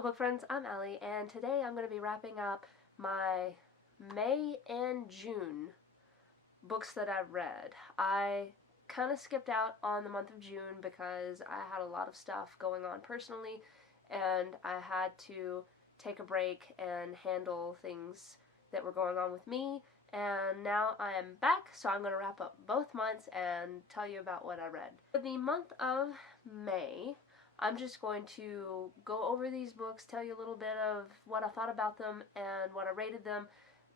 Hello book friends, I'm Allie, and today I'm going to be wrapping up my May and June books that I've read. I kind of skipped out on the month of June because I had a lot of stuff going on personally, and I had to take a break and handle things that were going on with me, and now I am back, so I'm going to wrap up both months and tell you about what I read. For the month of May, I'm just going to go over these books, tell you a little bit of what I thought about them and what I rated them,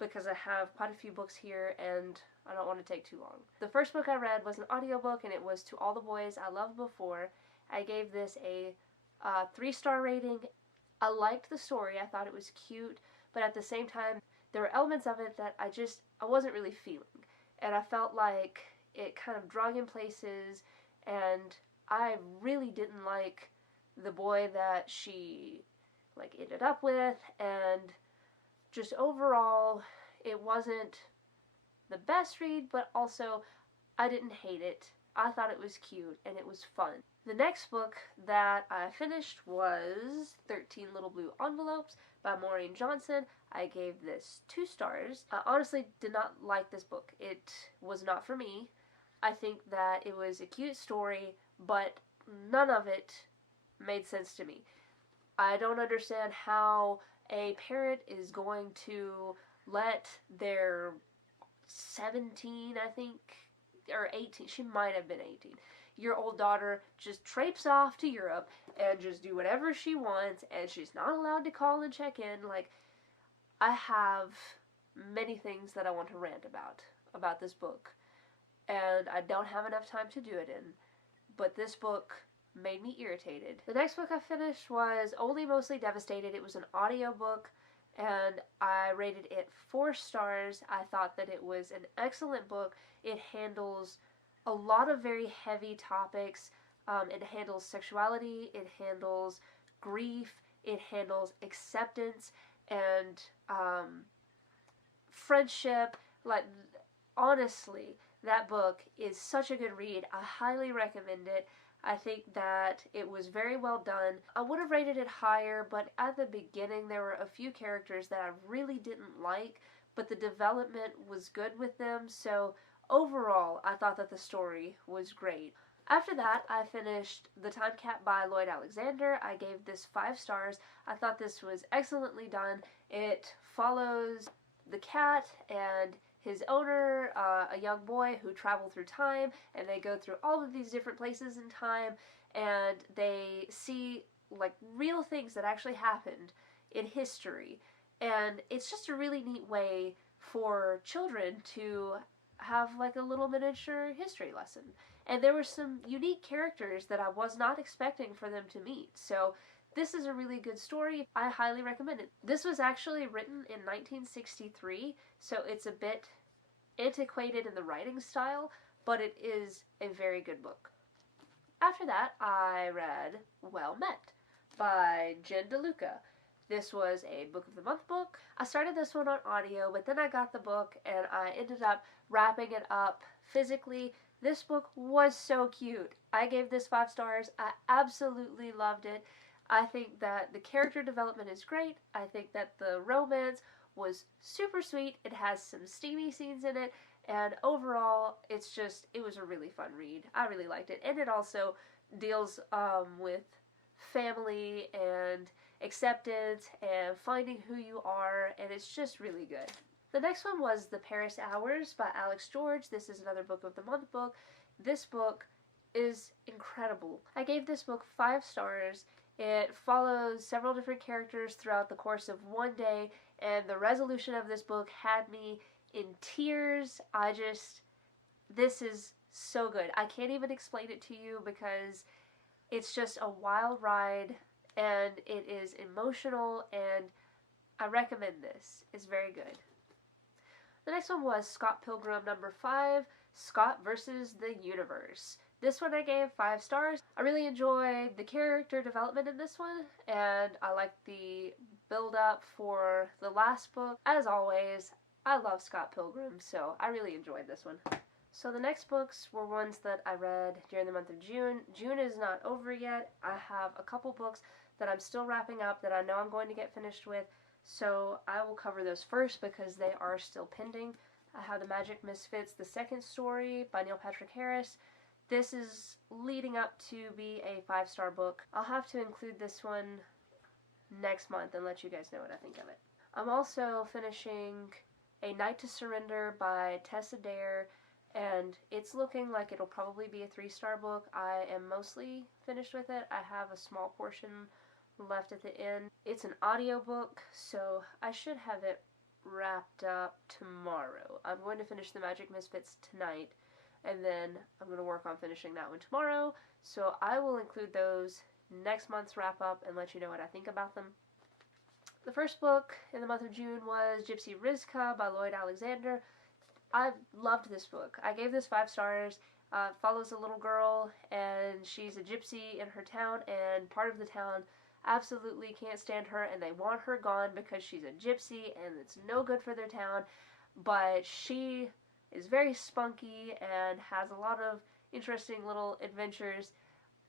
because I have quite a few books here and I don't want to take too long. The first book I read was an audiobook, and it was To All the Boys I Loved Before. I gave this a 3-star rating. I liked the story, I thought it was cute, but at the same time there were elements of it that I wasn't really feeling, and I felt like it kind of drug in places, and I really didn't like the boy that she ended up with, and just overall it wasn't the best read, but also I didn't hate it. I thought it was cute and it was fun. The next book that I finished was 13 Little Blue Envelopes by Maureen Johnson. I gave this 2 stars. I honestly did not like this book. It was not for me. I think that it was a cute story, but none of it made sense to me. I don't understand how a parent is going to let their 17, I think, or 18, she might have been 18, year old daughter just traipse off to Europe and just do whatever she wants, and she's not allowed to call and check in. Like, I have many things that I want to rant about this book, and I don't have enough time to do it in, but this book made me irritated. The next book I finished was Only Mostly Devastated. It was an audiobook, and I rated it 4 stars. I thought that it was an excellent book. It handles a lot of very heavy topics. It handles sexuality, it handles grief, it handles acceptance, and friendship. Like, honestly, that book is such a good read. I highly recommend it. I think that it was very well done. I would have rated it higher, but at the beginning there were a few characters that I really didn't like, but the development was good with them, so overall I thought that the story was great. After that, I finished The Time Cat by Lloyd Alexander. I gave this 5 stars. I thought this was excellently done. It follows the cat and his owner, a young boy who travel through time, and they go through all of these different places in time, and they see like real things that actually happened in history. And it's just a really neat way for children to have like a little miniature history lesson. And there were some unique characters that I was not expecting for them to meet. So this is a really good story. I highly recommend it. This was actually written in 1963, so it's a bit antiquated in the writing style, but it is a very good book. After that, I read Well Met by Jen DeLuca. This was a Book of the Month book. I started this one on audio, but then I got the book and I ended up wrapping it up physically. This book was so cute. I gave this 5 stars. I absolutely loved it. I think that the character development is great. I think that the romance was super sweet. It has some steamy scenes in it, and overall it was a really fun read. I really liked it, and it also deals with family and acceptance and finding who you are, and it's just really good. The next one was The Paris Hours by Alex George. This is another Book of the Month book. This book is incredible. I gave this book 5 stars. It follows several different characters throughout the course of one day, and the resolution of this book had me in tears. This is so good. I can't even explain it to you because it's just a wild ride, and it is emotional, and I recommend this. It's very good. The next one was Scott Pilgrim number 5, Scott versus the Universe. This one I gave 5 stars. I really enjoyed the character development in this one, and I liked the build-up for the last book. As always, I love Scott Pilgrim, so I really enjoyed this one. So the next books were ones that I read during the month of June. June is not over yet. I have a couple books that I'm still wrapping up that I know I'm going to get finished with. So I will cover those first because they are still pending. I have The Magic Misfits, the second story by Neil Patrick Harris. This is leading up to be a 5-star book. I'll have to include this one next month and let you guys know what I think of it. I'm also finishing A Night to Surrender by Tessa Dare, and it's looking like it'll probably be a 3-star book. I am mostly finished with it. I have a small portion left at the end. It's an audiobook, so I should have it wrapped up tomorrow. I'm going to finish The Magic Misfits tonight, and then I'm going to work on finishing that one tomorrow, so I will include those next month's wrap up and let you know what I think about them. The first book in the month of June was Gypsy Rizka by Lloyd Alexander. I loved this book. I gave this 5 stars. Follows a little girl, and she's a gypsy in her town, and part of the town absolutely can't stand her, and they want her gone because she's a gypsy, and it's no good for their town, but she is very spunky and has a lot of interesting little adventures.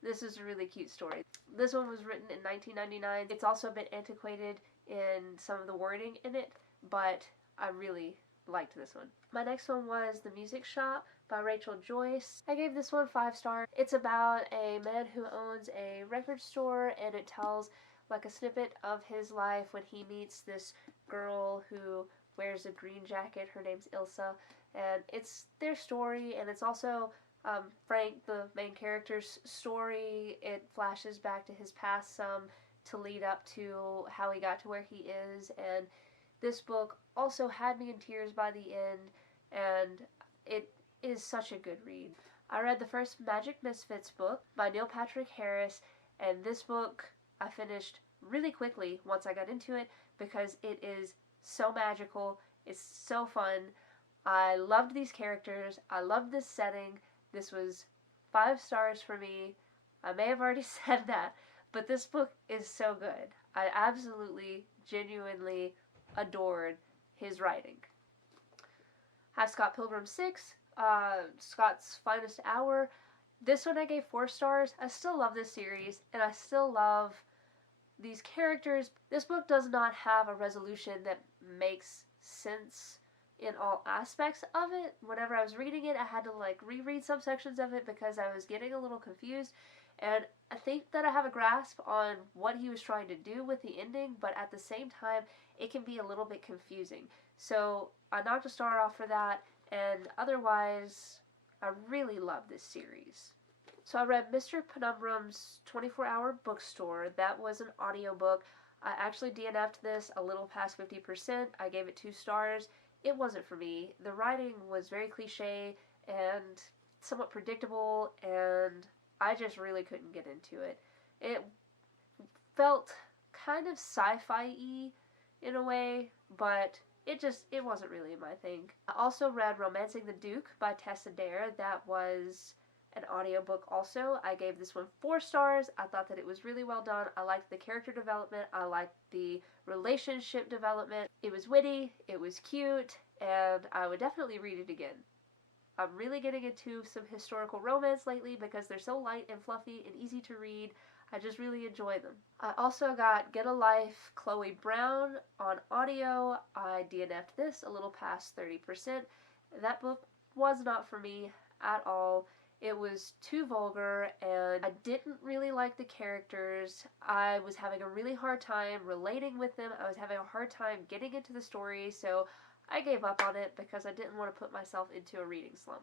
This is a really cute story. This one was written in 1999. It's also a bit antiquated in some of the wording in it, but I really liked this one. My next one was The Music Shop by Rachel Joyce. I gave this one 5 stars. It's about a man who owns a record store, and it tells like a snippet of his life when he meets this girl who wears a green jacket. Her name's Ilsa, and it's their story, and it's also Frank, the main character's story. It flashes back to his past some to lead up to how he got to where he is, and this book also had me in tears by the end, and it is such a good read. I read the first Magic Misfits book by Neil Patrick Harris, and this book I finished really quickly once I got into it because it is so magical, it's so fun. I loved these characters, I loved this setting. This was 5 stars for me. I may have already said that, but this book is so good. I absolutely, genuinely adored his writing. Have Scott Pilgrim 6, Scott's Finest Hour. This one I gave 4 stars. I still love this series, and I still love these characters. This book does not have a resolution that makes sense in all aspects of it. Whenever I was reading it, I had to reread some sections of it because I was getting a little confused, and I think that I have a grasp on what he was trying to do with the ending, but at the same time it can be a little bit confusing. So I knocked a star off for that, and otherwise I really love this series. So I read Mr. Penumbrum's 24-Hour Bookstore. That was an audiobook. I actually DNF'd this a little past 50%. I gave it 2 stars. It wasn't for me. The writing was very cliche and somewhat predictable, and I just really couldn't get into it. It felt kind of sci-fi-y in a way, but it wasn't really my thing. I also read Romancing the Duke by Tessa Dare. That was an audiobook also. I gave this one 4 stars. I thought that it was really well done. I liked the character development. I liked the relationship development. It was witty, it was cute, and I would definitely read it again. I'm really getting into some historical romance lately because they're so light and fluffy and easy to read. I just really enjoy them. I also got Get a Life, Chloe Brown on audio. I DNF'd this a little past 30%. That book was not for me at all. It was too vulgar, and I didn't really like the characters. I was having a really hard time relating with them. I was having a hard time getting into the story, so I gave up on it because I didn't want to put myself into a reading slump.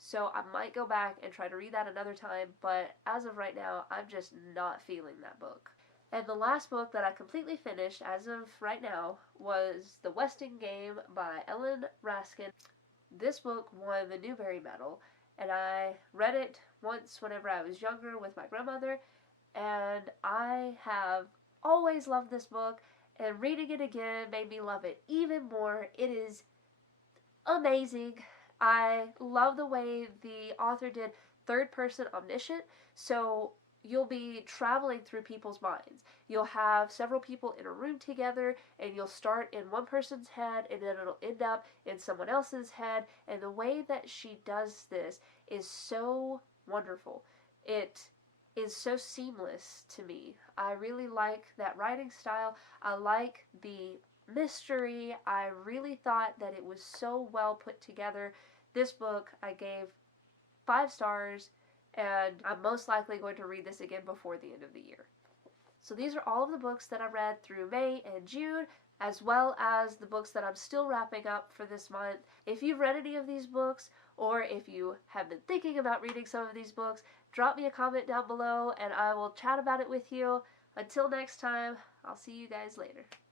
So I might go back and try to read that another time, but as of right now, I'm just not feeling that book. And the last book that I completely finished as of right now was The Westing Game by Ellen Raskin. This book won the Newbery Medal, and I read it once whenever I was younger with my grandmother, and I have always loved this book, and reading it again made me love it even more. It is amazing. I love the way the author did third-person omniscient, so you'll be traveling through people's minds. You'll have several people in a room together, and you'll start in one person's head, and then it'll end up in someone else's head, and the way that she does this is so wonderful. It is so seamless to me. I really like that writing style. I like the mystery. I really thought that it was so well put together. This book I gave 5 stars, and I'm most likely going to read this again before the end of the year. So these are all of the books that I read through May and June, as well as the books that I'm still wrapping up for this month. If you've read any of these books, or if you have been thinking about reading some of these books, drop me a comment down below and I will chat about it with you. Until next time, I'll see you guys later.